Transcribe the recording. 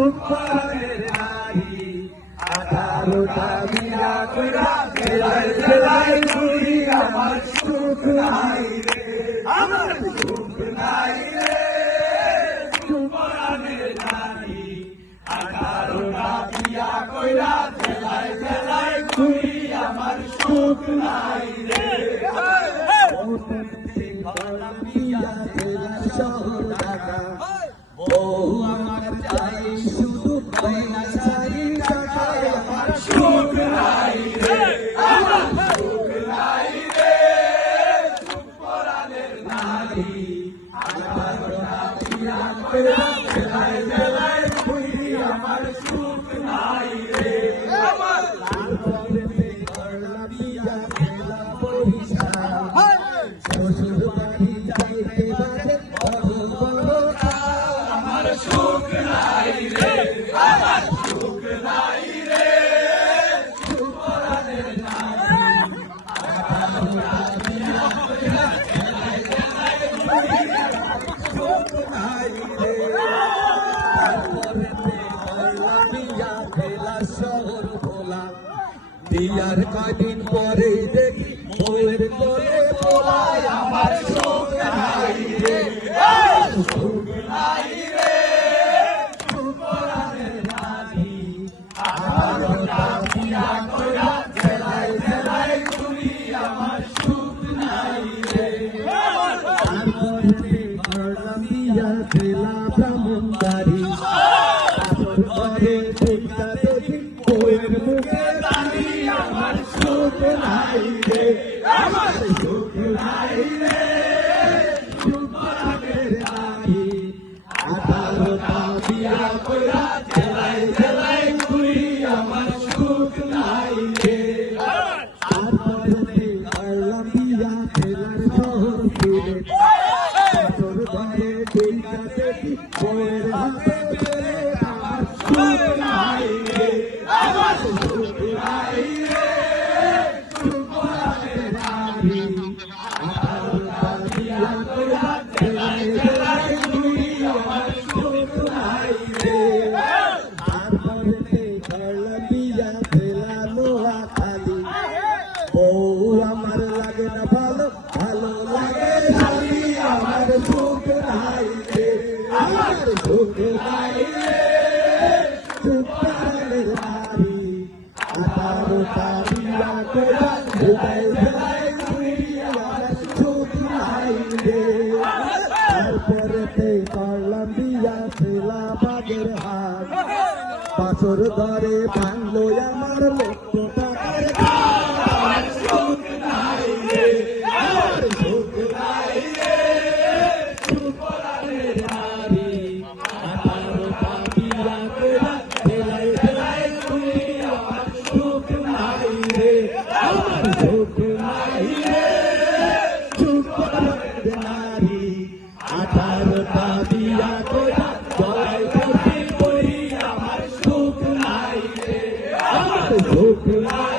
সুখ পরাণের নারী 18টা বিয়া কইরা জেলায় জেলায় ঘুরি আমার সুখ নাই রে আমার সুখ নাই রে সুখ পরাণের নারী 18টা বিয়া কইরা জেলায় জেলায় ঘুরি আমার সুখ নাই রে শহর ঢাকা বউ আমার চাই শুধু পয়লা শাড়ি টাকায় আমার সুখ নাই রে আমার সুখ নাই রে সুখ পরাণের নারী 18টা বিয়া কইরা জেলায় জেলায় ঘুরি আমার সুখ নাই রে আমার বিয়া খেলা পরিষ্কার শ্বশুর বাড়ি যাইতে বাজে আমার সুখ নাই রে আমার সুখ নাই রে সুখ পরাণের নারী 18টা বিয়া কইরা জেলায় জেলায় ঘুরি সুখ নাই রে তারপরেতে হইলা বিয়া খেলা শহর ভোলা বিয়ার কয়দিন পরে দেখি বউয়ের কোলে পোলায় আমার সুখ নাই রে সুখ নাই রে সুখ পরাণের নারী 18টা বিয়া কইরা জেলায় জেলায় ঘুরি আমার সুখ নাই রে তারপরে করলাম বিয়া খেলা ব্রাহ্মণবাড়ি ঘরে দেখা দেখি বউয়ের মুখে দাঁড়ি আমার সুখ নাই রে আমার সুখ নাই রে সুখ পরাণের নারী 18টা বিয়া কইরা জেলায় জেলায় ঘুরি আমার সুখ নাই রে তারপরে করলাম বিয়া খেলার শহর ফিরে বছর ধরে দেখা দেখি বউয়ের হাতে পেলে আমার সুখ নাই রে আমার সুখ নাই রে সুখ পরাণের নারী 18টা বিয়া কইরা জেলায় জেলায় ঘুরি আমার সুখ নাই রে তারপরে করলাম বিয়া খেলা নোয়াখালী বউ আমার লাগে না ভালো ভালো লাগে শালি আমার সুখ নাই রে আমার সুখ নাই রে সুখ পরাণের নারী 18টা বিয়া কইরা জেলায় জেলায় ঘুরি আমার সুখ নাই রে তারপরেতে করলাম বিয়া খেলা বাগের হাট বছর ধরে ভাঙলো আমার লক্ষ টাকার আমার সুখ নাই রে আমার সুখ নাই রে সুখ পরাণের নারী 18টা বিয়া কইরা জেলায় জেলায় ঘুরি আমার সুখ নাই রে আমার সুখ নাই রে সুখ পরাণের নারী 18টা বিয়া কইরা জয় খুশি করি আমার সুখ নাই রে আমার সুখ নাই